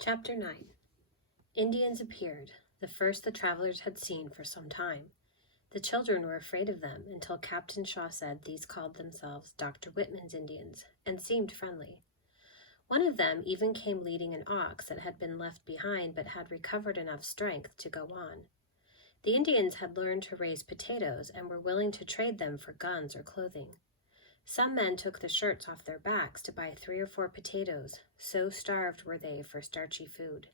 Chapter 9. Indians appeared, the first the travelers had seen for some time. The children were afraid of them until Captain Shaw said these called themselves Dr. Whitman's Indians and seemed friendly. One of them even came leading an ox that had been left behind but had recovered enough strength to go on. The Indians had learned to raise potatoes and were willing to trade them for guns or clothing. Some men took the shirts off their backs to buy 3 or 4 potatoes, so starved were they for starchy food.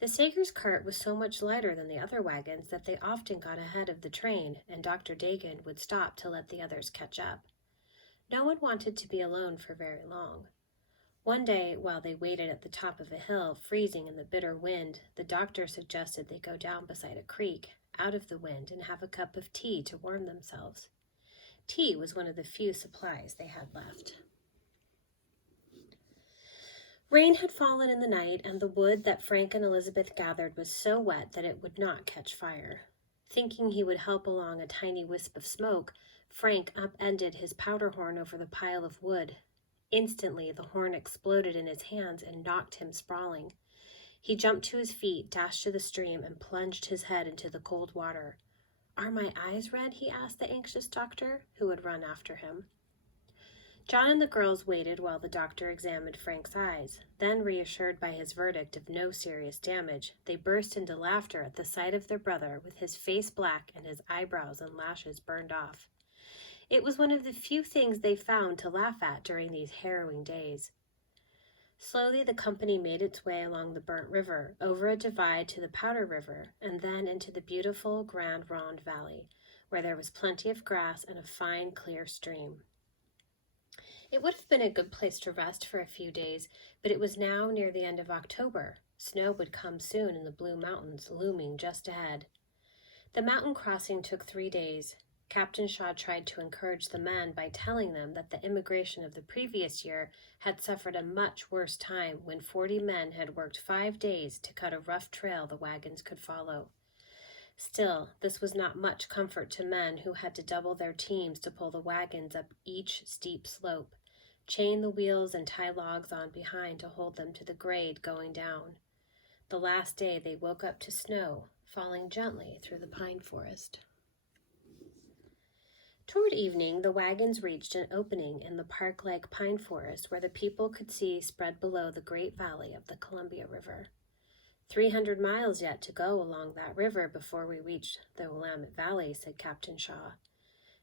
The Sager's cart was so much lighter than the other wagons that they often got ahead of the train, and Dr. Dagan would stop to let the others catch up. No one wanted to be alone for very long. One day, while they waited at the top of a hill, freezing in the bitter wind, the doctor suggested they go down beside a creek, out of the wind, and have a cup of tea to warm themselves. Tea was one of the few supplies they had left. Rain had fallen in the night, and the wood that Frank and Elizabeth gathered was so wet that it would not catch fire. Thinking he would help along a tiny wisp of smoke, Frank upended his powder horn over the pile of wood. Instantly, the horn exploded in his hands and knocked him sprawling. He jumped to his feet, dashed to the stream, and plunged his head into the cold water. "Are my eyes red?" he asked the anxious doctor, who had run after him. John and the girls waited while the doctor examined Frank's eyes. Then, reassured by his verdict of no serious damage, they burst into laughter at the sight of their brother with his face black and his eyebrows and lashes burned off. It was one of the few things they found to laugh at during these harrowing days. Slowly the company made its way along the Burnt River, over a divide to the Powder River, and then into the beautiful Grand Ronde Valley, where there was plenty of grass and a fine, clear stream. It would have been a good place to rest for a few days, but it was now near the end of October. Snow would come soon in the Blue Mountains, looming just ahead. The mountain crossing took 3 days. Captain Shaw tried to encourage the men by telling them that the immigration of the previous year had suffered a much worse time when 40 men had worked 5 days to cut a rough trail the wagons could follow. Still, this was not much comfort to men who had to double their teams to pull the wagons up each steep slope, chain the wheels and tie logs on behind to hold them to the grade going down. The last day they woke up to snow, falling gently through the pine forest. Toward evening, the wagons reached an opening in the park-like pine forest where the people could see spread below the great valley of the Columbia River. 300 miles yet to go along that river before we reached the Willamette Valley, said Captain Shaw.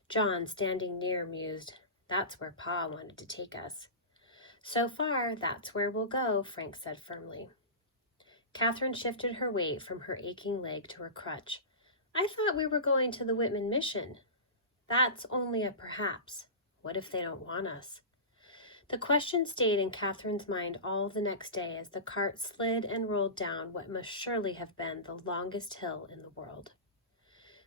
John, standing near, mused, "That's where Pa wanted to take us." "So far, that's where we'll go," Frank said firmly. Catherine shifted her weight from her aching leg to her crutch. "I thought we were going to the Whitman Mission." "That's only a perhaps. What if they don't want us?" The question stayed in Catherine's mind all the next day as the cart slid and rolled down what must surely have been the longest hill in the world.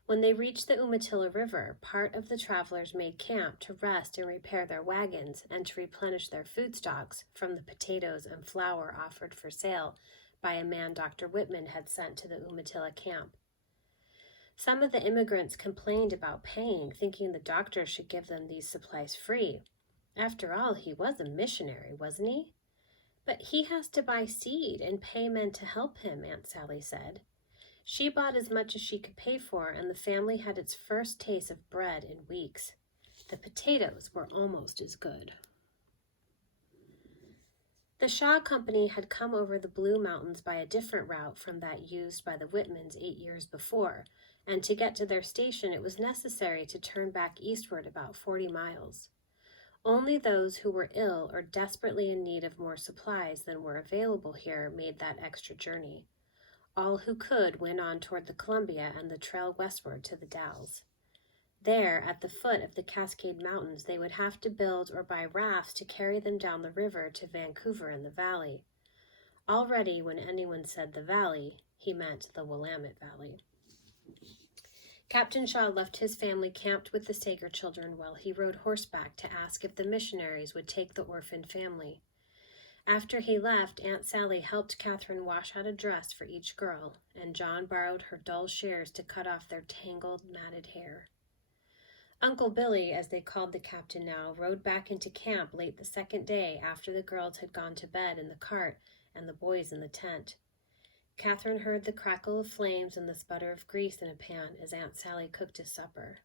When they reached the Umatilla River, part of the travelers made camp to rest and repair their wagons and to replenish their food stocks from the potatoes and flour offered for sale by a man Dr. Whitman had sent to the Umatilla camp. Some of the immigrants complained about paying, thinking the doctor should give them these supplies free. After all, he was a missionary, wasn't he? "But he has to buy seed and pay men to help him," Aunt Sally said. She bought as much as she could pay for, and the family had its first taste of bread in weeks. The potatoes were almost as good. The Shaw Company had come over the Blue Mountains by a different route from that used by the Whitmans 8 years before, and to get to their station it was necessary to turn back eastward about 40 miles. Only those who were ill or desperately in need of more supplies than were available here made that extra journey. All who could went on toward the Columbia and the trail westward to the Dalles. There, at the foot of the Cascade Mountains, they would have to build or buy rafts to carry them down the river to Vancouver in the valley. Already, when anyone said the valley, he meant the Willamette Valley. Captain Shaw left his family camped with the Sager children while he rode horseback to ask if the missionaries would take the orphaned family. After he left, Aunt Sally helped Catherine wash out a dress for each girl, and John borrowed her dull shears to cut off their tangled, matted hair. Uncle Billy, as they called the captain now, rode back into camp late the second day after the girls had gone to bed in the cart and the boys in the tent. Catherine heard the crackle of flames and the sputter of grease in a pan as Aunt Sally cooked his supper.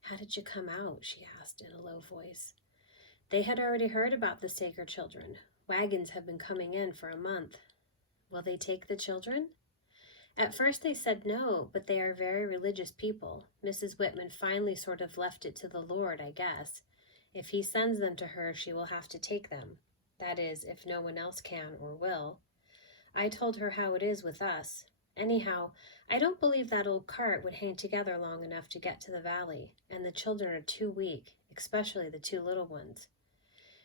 "How did you come out?" she asked in a low voice. They had already heard about the Sager children. Wagons have been coming in for a month. "Will they take the children?" At first they said no, but they are very religious people. Mrs. Whitman finally sort of left it to the Lord, I guess. If he sends them to her, she will have to take them. That is, if no one else can or will. I told her how it is with us. Anyhow, I don't believe that old cart would hang together long enough to get to the valley, and the children are too weak, especially the two little ones.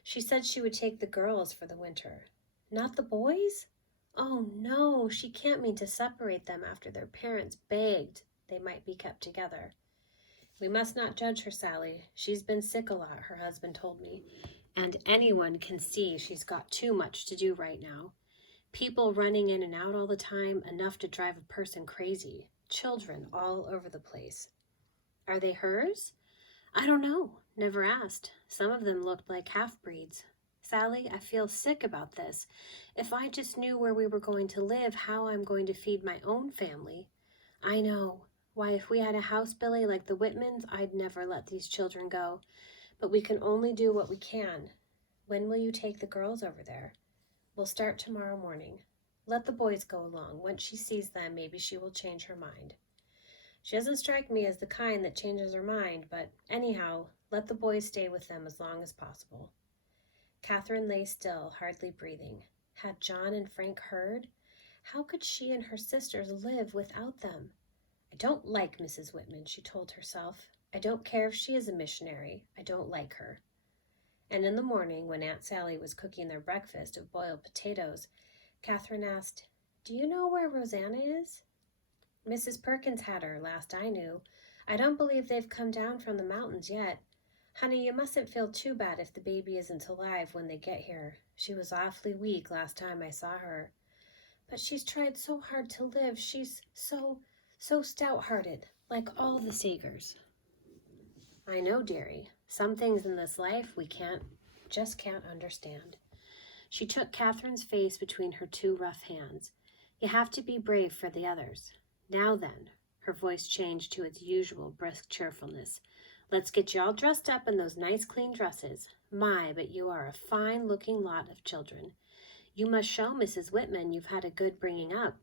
She said she would take the girls for the winter. Not the boys? Oh no, she can't mean to separate them after their parents begged they might be kept together. "We must not judge her, Sally. She's been sick a lot," her husband told me, "and anyone can see she's got too much to do right now. People running in and out all the time, enough to drive a person crazy. Children all over the place." "Are they hers?" "I don't know. Never asked. Some of them looked like half-breeds. Sally, I feel sick about this. If I just knew where we were going to live, how I'm going to feed my own family." "I know. Why, if we had a house, Billy, like the Whitmans, I'd never let these children go. But we can only do what we can. When will you take the girls over there?" "We'll start tomorrow morning. Let the boys go along. Once she sees them, maybe she will change her mind." "She doesn't strike me as the kind that changes her mind, but anyhow, let the boys stay with them as long as possible." Catherine lay still, hardly breathing. Had John and Frank heard? How could she and her sisters live without them? "I don't like Mrs. Whitman," she told herself. "I don't care if she is a missionary. I don't like her." And in the morning, when Aunt Sally was cooking their breakfast of boiled potatoes, Catherine asked, "Do you know where Rosanna is?" "Mrs. Perkins had her, last I knew. I don't believe they've come down from the mountains yet. Honey, you mustn't feel too bad if the baby isn't alive when they get here. She was awfully weak last time I saw her. But she's tried so hard to live. She's so stout-hearted, like all the Sagers." "I know, dearie. Some things in this life we just can't understand." She took Catherine's face between her two rough hands. "You have to be brave for the others. Now then," her voice changed to its usual brisk cheerfulness, "let's get you all dressed up in those nice clean dresses. My, but you are a fine-looking lot of children. You must show Mrs. Whitman you've had a good bringing up.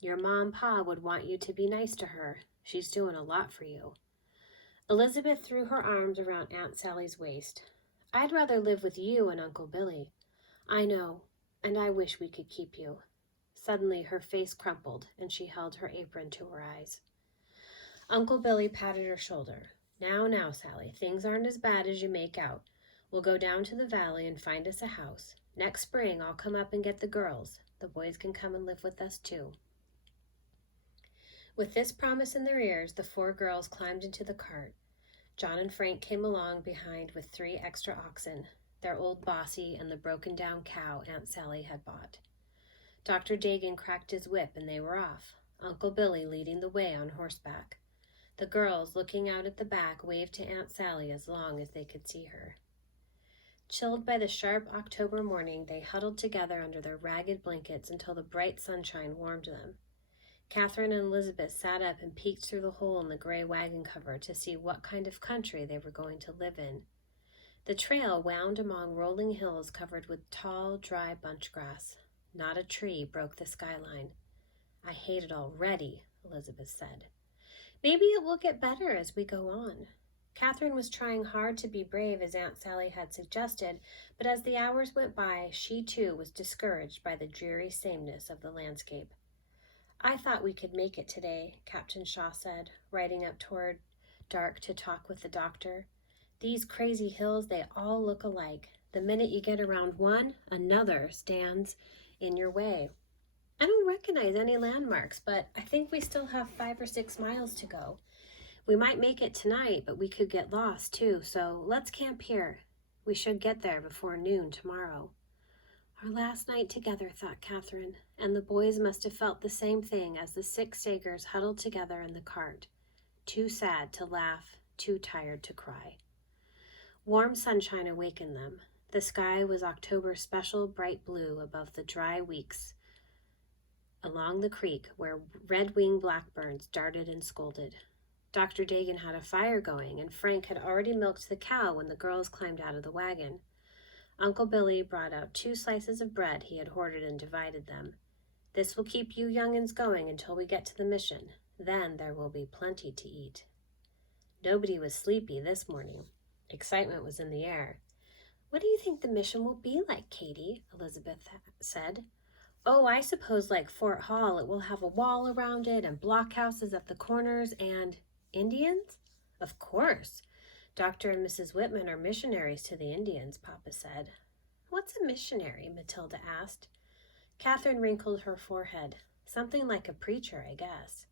Your Ma and Pa would want you to be nice to her. She's doing a lot for you." Elizabeth threw her arms around Aunt Sally's waist. "I'd rather live with you and Uncle Billy." "I know, and I wish we could keep you." Suddenly her face crumpled, and she held her apron to her eyes. Uncle Billy patted her shoulder. Now, Sally, things aren't as bad as you make out. We'll go down to the valley and find us a house. Next spring I'll come up and get the girls. The boys can come and live with us too." With this promise in their ears, the 4 girls climbed into the cart. John and Frank came along behind with 3 extra oxen, their old Bossy and the broken-down cow Aunt Sally had bought. Dr. Dagan cracked his whip and they were off, Uncle Billy leading the way on horseback. The girls, looking out at the back, waved to Aunt Sally as long as they could see her. Chilled by the sharp October morning, they huddled together under their ragged blankets until the bright sunshine warmed them. Catherine and Elizabeth sat up and peeked through the hole in the gray wagon cover to see what kind of country they were going to live in. The trail wound among rolling hills covered with tall, dry bunch grass. Not a tree broke the skyline. "I hate it already," Elizabeth said. "Maybe it will get better as we go on." Catherine was trying hard to be brave as Aunt Sally had suggested, but as the hours went by, she too was discouraged by the dreary sameness of the landscape. "I thought we could make it today," Captain Shaw said, riding up toward dark to talk with the doctor. "These crazy hills, they all look alike. The minute you get around one, another stands in your way. I don't recognize any landmarks, but I think we still have 5 or 6 miles to go. We might make it tonight, but we could get lost too, so let's camp here. We should get there before noon tomorrow." Our last night together, thought Catherine, and the boys must have felt the same thing as the 6 Sagers huddled together in the cart, too sad to laugh, too tired to cry. Warm sunshine awakened them. The sky was October's special bright blue above the dry weeks along the creek where red-winged blackbirds darted and scolded. Dr. Dagan had a fire going, and Frank had already milked the cow when the girls climbed out of the wagon. Uncle Billy brought out 2 slices of bread he had hoarded and divided them. "This will keep you young'uns going until we get to the mission. Then there will be plenty to eat." Nobody was sleepy this morning. Excitement was in the air. "What do you think the mission will be like, Katie?" Elizabeth said. "Oh, I suppose like Fort Hall, it will have a wall around it and blockhouses at the corners and Indians?" "Of course. Dr. and Mrs. Whitman are missionaries to the Indians," Papa said. "What's a missionary?" Matilda asked. Catherine wrinkled her forehead. "Something like a preacher, I guess."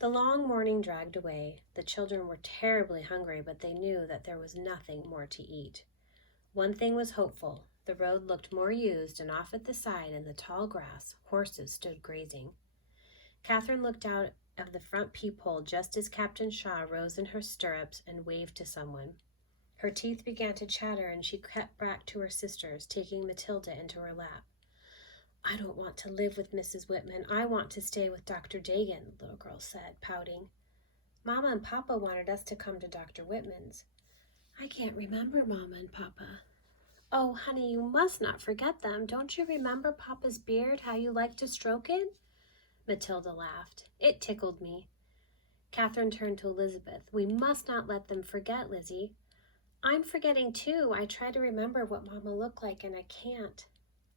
The long morning dragged away. The children were terribly hungry, but they knew that there was nothing more to eat. One thing was hopeful. The road looked more used, and off at the side in the tall grass, horses stood grazing. Catherine looked out of the front peephole just as Captain Shaw rose in her stirrups and waved to someone. Her teeth began to chatter, and she crept back to her sisters, taking Matilda into her lap. "I don't want to live with Mrs. Whitman. I want to stay with Dr. Dagan," the little girl said, pouting. "Mama and Papa wanted us to come to Dr. Whitman's." "I can't remember Mama and Papa." "Oh, honey, you must not forget them. Don't you remember Papa's beard, how you liked to stroke it?" Matilda laughed. "It tickled me." Catherine turned to Elizabeth. "We must not let them forget, Lizzie." "I'm forgetting too. I try to remember what Mama looked like, and I can't."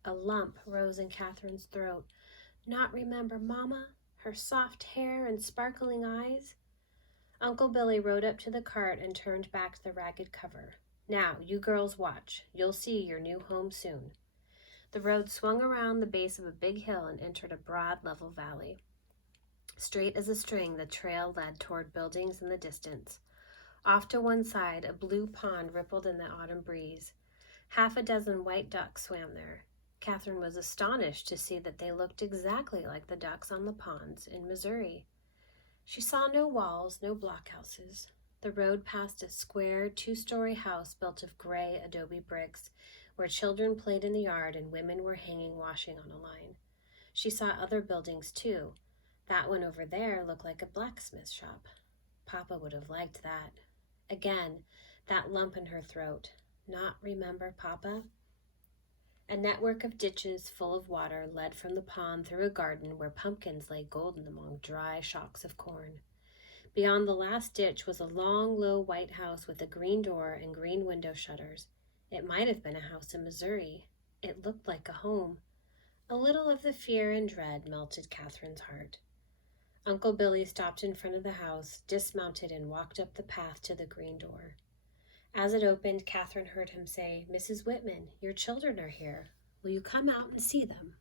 A lump rose in Catherine's throat. Not remember Mama, her soft hair and sparkling eyes? Uncle Billy rode up to the cart and turned back the ragged cover. "Now, you girls watch. You'll see your new home soon." The road swung around the base of a big hill and entered a broad, level valley. Straight as a string, the trail led toward buildings in the distance. Off to one side, a blue pond rippled in the autumn breeze. 6 white ducks swam there. Catherine was astonished to see that they looked exactly like the ducks on the ponds in Missouri. She saw no walls, no blockhouses. The road passed a square, 2-story house built of gray adobe bricks, where children played in the yard and women were hanging washing on a line. She saw other buildings, too. That one over there looked like a blacksmith shop. Papa would have liked that. Again, that lump in her throat. Not remember Papa? A network of ditches full of water led from the pond through a garden where pumpkins lay golden among dry shocks of corn. Beyond the last ditch was a long, low white house with a green door and green window shutters. It might have been a house in Missouri. It looked like a home. A little of the fear and dread melted Catherine's heart. Uncle Billy stopped in front of the house, dismounted, and walked up the path to the green door. As it opened, Catherine heard him say, "Mrs. Whitman, your children are here. Will you come out and see them?"